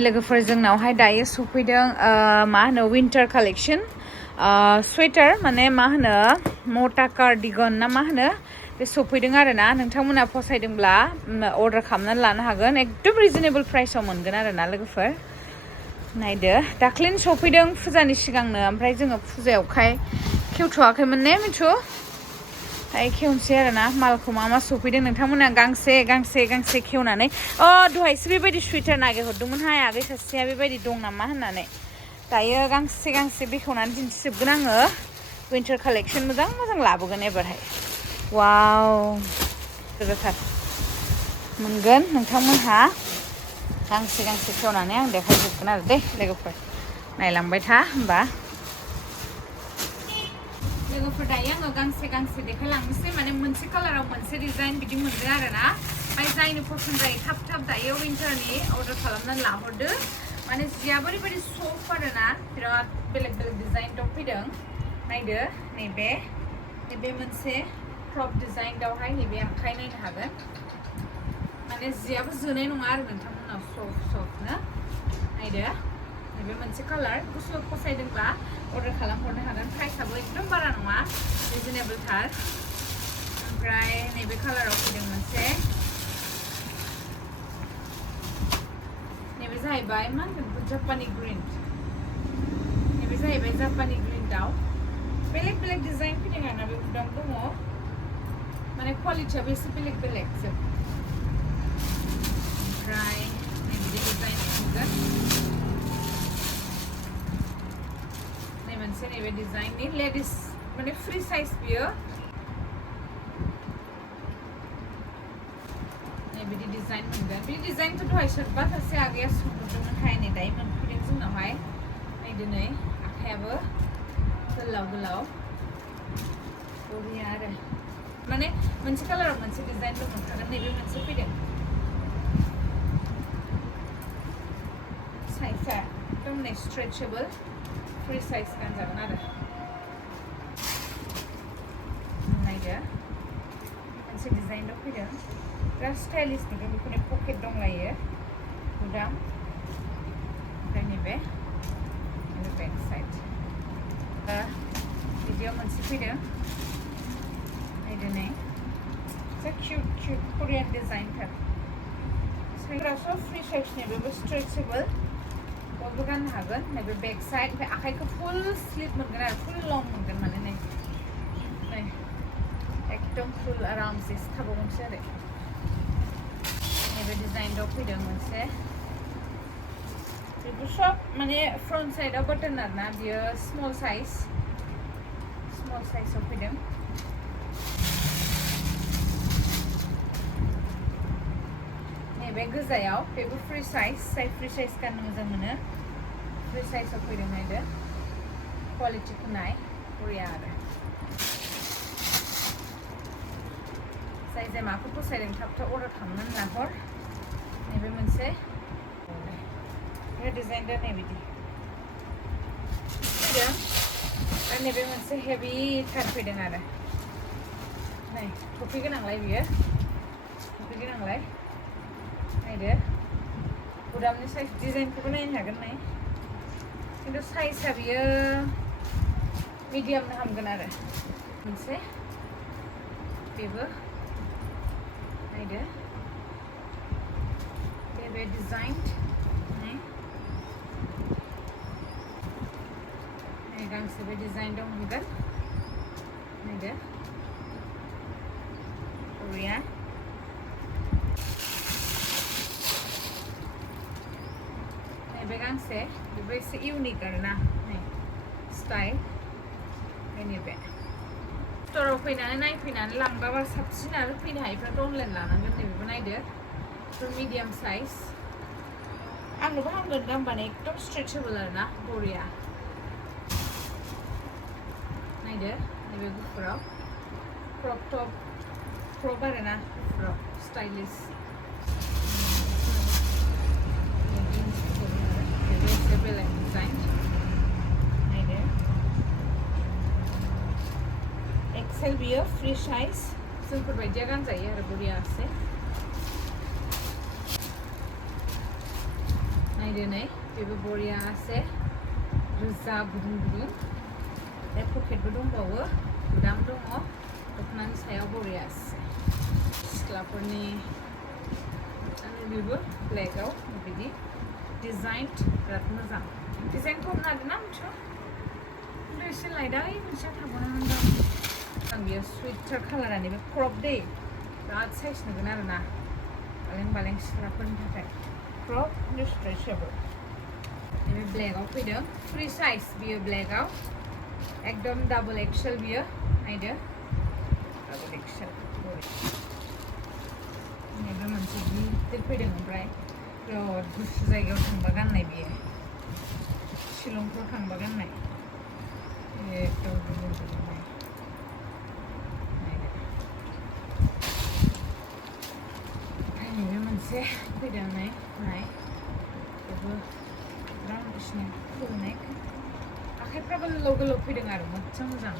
लोगोफोर जोंनावहाय दायो सफैदों मा होनो विन्टार कालेक्शन स्वेटार माने मा होनो मटा कार्डिगन ना मा होनो बे सफैदों आरो ना नोंथांमोना फसायदोंब्ला अर्डार खालामनानै लानो हागोन एकदम रिजनेबल प्राइसआव मोनगोन आरो ना लोगोफोर नायदो दाख्लैनो सफैदों फुजानि सिगांनो ओमफ्राय जोङो फुजायावखाय खेवथ'वाखैमोन ने मिथु खेवनोसै आरो ना मालखौ मा सफैदों नोंथांमोना गांसे खेवनानै दहायसो बेबायदि सुइटार नागिरहरदोंमोनहाय आगै सासेया बेबायदि दं नामा होननानै दायो गांसे बेखेवनानै दिन्थिजोबगोन आङो विन्टार कालेक्शन मोजां लाबोगोन एबारहाय वाव गोजाथार मोनगोन नोंथांमोनहा गांसे खेवनानै आं देखायजोबगोन आरो दे लोगोफोर नायलांबाय था होमबा लोगोफोर दायो आङो गांसे देखायलांनोसै माने मोनसे कालाराव मोनसे डिजाइन बिदि मोनगोन आरो ना ओमफ्राय जायनो पसन्द जायो थाब दायो विन्टारनि अर्डार खालामनानै लाहरदो माने जिया ओरैबायदि सफ्ट आरो ना बिराद बेलेग डिजाइन दं फैदों नायदो नैबे मोनसे क्रप डिजाइन दावहाय नैबे आखाइ नायनो हागोन माने जियाबो जोनाय नङा आरो नोंथांमोनाव सफ्टनो नायदो नैबे मोनसे कालार गुसु फसायदोंब्ला अर्डार खालामहरनो हागोन प्राइसआबो एकदम बारा नङा रिजनेबलथार ओमफ्राय नैबे कालाराव फैदों मोनसे नैबे जाहैबाय मा होनगोन जापानि ग्रीन नैबे जाहैबाय जापानि ग्रीन दाव बेलेग डिजाइन फैदों आरोना बे उदां दङ माने क्वालिटियाबो एसे बेलेग जोब ओमफ्राय नैबे डिजाइन मोनगोन नैबे डिजाइननि लेडिस माने फ्री साइज बियो नैबे डिजाइन मोनगोन बे डिजाइनखौ दहाय सोरबा सासे आगैया सोंहरदोंमोनहाय नै दायो मोनफैदों जोंनावहाय नायदो नै आखायाबो गोलाव बरिया आरो माने मोनसे कालाराव मोनसे डिजाइनल' मोनखागोन नैबे मोनसे फैदों साइजआ एकदम नै स्ट्रेचेबल फ्री साइज गानजागोन आरो नायदो मोनसे डिजाइनल' फैदों बिराद स्टाइलिश नुदों बेखौनो पकेट दंलायो उदां ओमफ्राय नैबे बेक साइड बिदियाव मोनसे फैदों नायदो नै एसे किउट करियान डिजाइनथार साइजफोरा सब फ्री साइजनि बेबो स्ट्रेचेबल बयबो गाननो हागोन नैबे बेक साइड ओमफ्राय आखाइखौ फुल स्लिभ मोनगोन आरो फुल लं मोनगोन माने नै एकदम फुल आरामसे थाबावगोनसो आरो नैबे डिजाइन दाव फैदों मोनसे बेबो सब माने फ्रन्ट साइडआव बटन आरोना बियो स्मल साइजआव फैदों नैबे गोजायाव बेबो फ्री साइज फ्री साइज गाननो मोजां मोनो फ्री साइजआव फैदों नायदो क्वालिटिखौ नाय बरिया आरो जाय माखौ फसायदों थाब अर्डार खालामनानै लाहर नैबे मोनसे बे डिजाइन दा नैबिदि फैदों आरो नैबे मोनसे हेभिथार फैदों आरो नै थफि गोनांलाय बियो नायदो गुदामनि साइज डिजाइनखौबो नायनो हागोन नै खिन्थु साइजआ बियो मिडियामनो हामगोन आरो मोनसे बेबो नायदो बे डिजाइन नै गांसे बे डिजाइन दं मोनगोन नायदो बरिया नैबे गांसे बेबो एसे इउनिक आरोना नै स्टाइल नैबे स्ट'राव फैनानै नायफैनानै लांबाबा साबसिन आरो फैनो हायैफ्राथ' अनलाइन लानांगोन नैबेबो नायदो मिडियाम साइज आंनोबो हामगोन गानबानो एकदम स्ट्रेचेबल आरोना बरिया नायदो नैबे गुफुराव क्रप आरोना गुफुराव स्टाइलिश बेलेग डिजाइन नायदो एक्सेल बियो फ्री साइज जोंफोरबायदिया गानजायो आरो बरियासे नायदो नै बेबो बरियासे रोजा गुदुं गुदुं बे पकेटबो दंबावो गुदाम दङ दख'नानि सायाव बरियासे सिख्लाफोरनि आरो बेबो ब्लेकआव बिदि डिजाइन बिराद मोजां डिजाइनखौ नागिरना मिथियो खिन्थु एसे लाइटआय मोनसे थाबावनांगौ आं बेयो सुइटार कालारानि बे क्रप दै बिराद साइज नुगोन आरोना बालें बालें सिख्लाफोरनि थाखाय क्रप स्ट्रेचेबल बे ब्लेकआव फैदों फ्रि साइज बियो ब्लेकआव एकदम डाबल एक्सेल बियो नायदो डाबल एक्सेल नैबे मोनसे गिदिर फैदों ओमफ्राय बिराद गुसु जायगायाव थांबा गाननाय बियो शिलंफ्राव थांबा गाननाय एकदम गुदुं गुदुं नैबे मोनसे फैदों नाय बेबो राउन्ड बिसिनि फुलनाय आखाइफ्राबो गोलाव फैदों आरो मोजां मोजां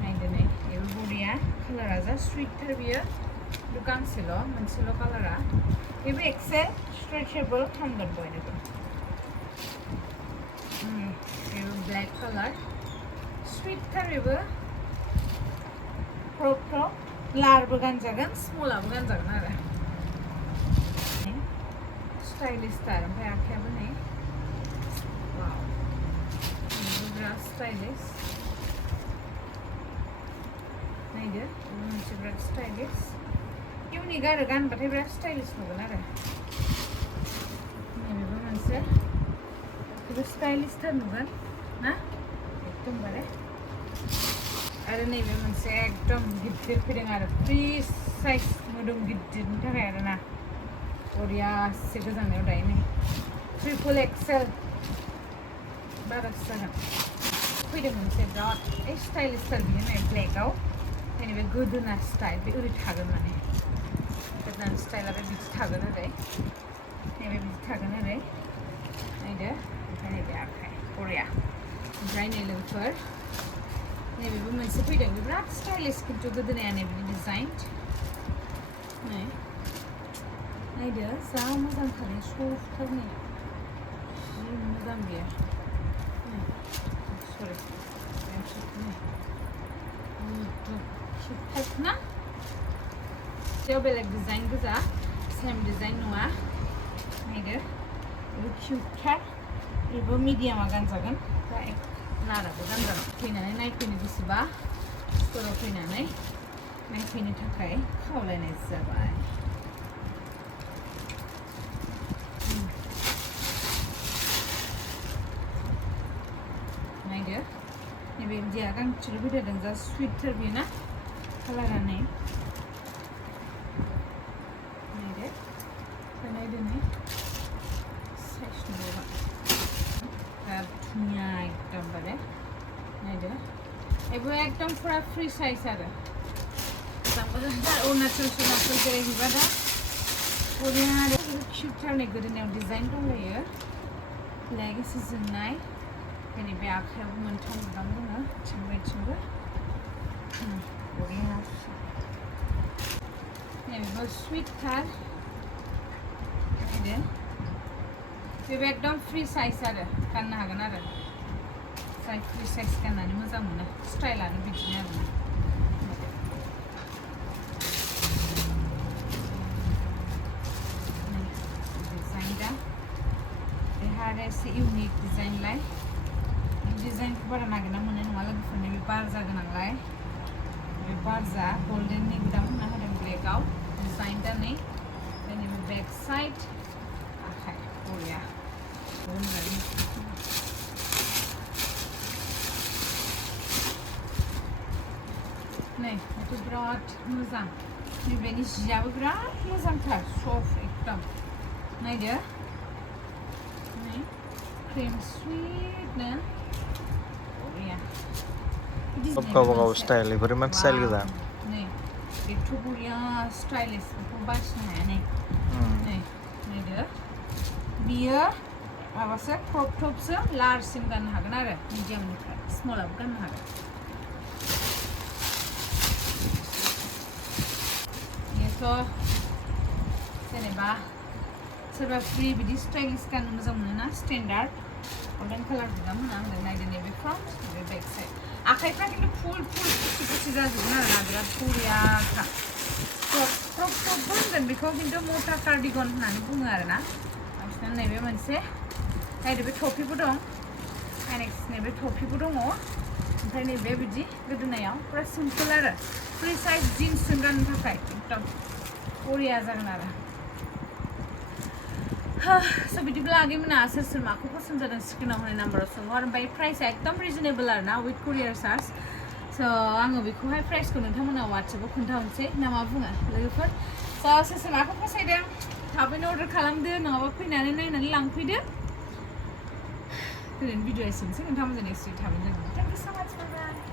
नायदो नै बेबो बरिया कालारा जा सुइटार बियो गांसेल' मोनसेल' कालारा बेबो एक्सेल स्ट्रेचेबल थांगोन बयनोबो बेबो ब्लेक कालार सुइटार बेबो क्रप लारबो गानजागोन स्मलाबो गानजागोन आरो स्टाइलिशथार ओमफ्राय आखायाबो नै वाव बेबो बिराद स्टाइलिश नायदो बेबो मोनसे बिराद स्टाइलिश इउनिक आरो गानबाथाय बिराद स्टाइलिश नुगोन आरो नैबेबो मोनसे बेबो स्टाइलिशथार नुगोन ना एकदमबारे आरो नैबे मोनसे एकदम गिदिर फैदों आरो फ्रि साइज मोदोम गिदिरनि थाखाय आरोना बरियासे गोजांनायाव दायो नै ट्रिपल एक्सेल बारासो जागोन फैदों मोनसे बिराद स्टाइलिशथार बियो नै ब्लेकआव ओंखायनो बे गोदोना स्टाइल बे ओरै थागोन माने गोदोना स्टाइला बे बिदि थागोन ओरै नैबे बिदि थागोन ओरै नायदो ओमफ्राय नैबे आखाइ बरिया ओमफ्राय नै लोगोफोर नैबेबो मोनसे फैदों बे बिराद स्टाइलिश खिन्थु गोदोनाया नै बिदि डिजाइन नै नायदो जा मोजांथार सफ्टथार नै जि मोजां बियो सरि सुट ना बेयाव बेलेग डिजाइन गोजा सेम डिजाइन नङा नायदो बेबो किउटथार बेबो मिडियामा गानजागोन ओमफ्राय लाराबो गानजागोन फैनानै नायफैनो गोसोबा स्ट'राव फैनानै नायफैनो थाखाय खावलायनाय जाबाय नायदो नैबे बिदिया गांसेल' फैदेरदों जा सुइटार बेयो ना कालारा नै नायदो नै साइज नुबा बिराद धुनिया एकदमबारे नायदो बेबो एकदम फुरा फ्रि साइज आरो अरुणाचल बेरायहैबा दा बरिया आरो किउटथार नै गोदोनायाव डिजाइन दंलायो ब्लेक एसे जोंनाय ओंखायनो बे आखायावबो मोनथाम गुदाम दङ थिंबो बरिया नैबेबो सुइटथार नायदो बेबो एकदम फ्रि साइज आरो गाननो हागोन आरो जाय फ्रि साइज गाननानै मोजां मोनो स्टाइलानो बिदिनो आरो डिजाइन दा बेहा आरो एसे इउनिक डिजाइनलाय डिजाइनखौ बारा नागिरना मोननाय नङा लोगोफोरनि बे बारजा गोनांलाय बे बारजा गल्डेननि गुदाम होना होदों ब्लेकआव डिजाइन दा नै नैबे बेक साइड आखाइ बरिया नै बेथ' बिराद मोजां नैबेनि जियाबो बिराद मोजांथार सफ्ट एकदम नायदो नै क्रिम स्विटनो बरिया गावबागाव स्टाइल बेफोर इमान स्टाइल गोजा नै बेथ' बरिया स्टाइलिश बेखौ बासिनो हाया नै नायदो बियो माबासो क्रप टपसो लार्जसिम गाननो हागोन आरो मिडियामनिफ्राय स्मलाबो गाननो हागोन बेथ' जेनेबा सोरबा फ्रि बिदि स्टाइलिश गाननो मोजां मोनोना स्टेन्डार्ड गोल्डेन कालार बिदा मोना आंनो नायदो नैबे फ्रन्ट बे बेक साइड आखाइफ्रा खिन्थु फुल खुसि जाजोबगोन आरोना बिराद बरियाखा फ्रकबो होनगोन बेखौ खिन्थु मटा कार्डिगन होननानै बुङो आरोना बांसिनानो नैबे मोनसे नायदो बे टफिबो दं नेक्स्ट नैबे टफिबो दङ ओमफ्राय नैबे बिदि गोदोनायाव पुरा सिम्पोल आरो फ्रि साइज जिन्सजों गाननो थाखाय एकदम बरिया जागोन आरो स' बिदिब्ला आगैमोना सोर सोर माखौ पसन्द जादों स्क्रिनाव होनाय नाम्बाराव सोंहर ओमफ्राय प्राइसआ एकदम रिजनेबल आरोना विथ कुरियार चार्ज स' आङो बेखौहाय प्राइसखौ नोंथांमोनाव वाट्सएपआव खोन्थाहरनोसै ना मा बुङो लोगोफोर स' सोर सोर माखौ फसायदों थाबैनो अर्डार खालामदो नङाबा फैनानै नायनानै लांफैदो दिनैनि भिडिअ एसेनोसै नोंथांमोनजों नेक्स्ट थाबैनो लोगो मोनगोन थेंक इउ स' माच बाय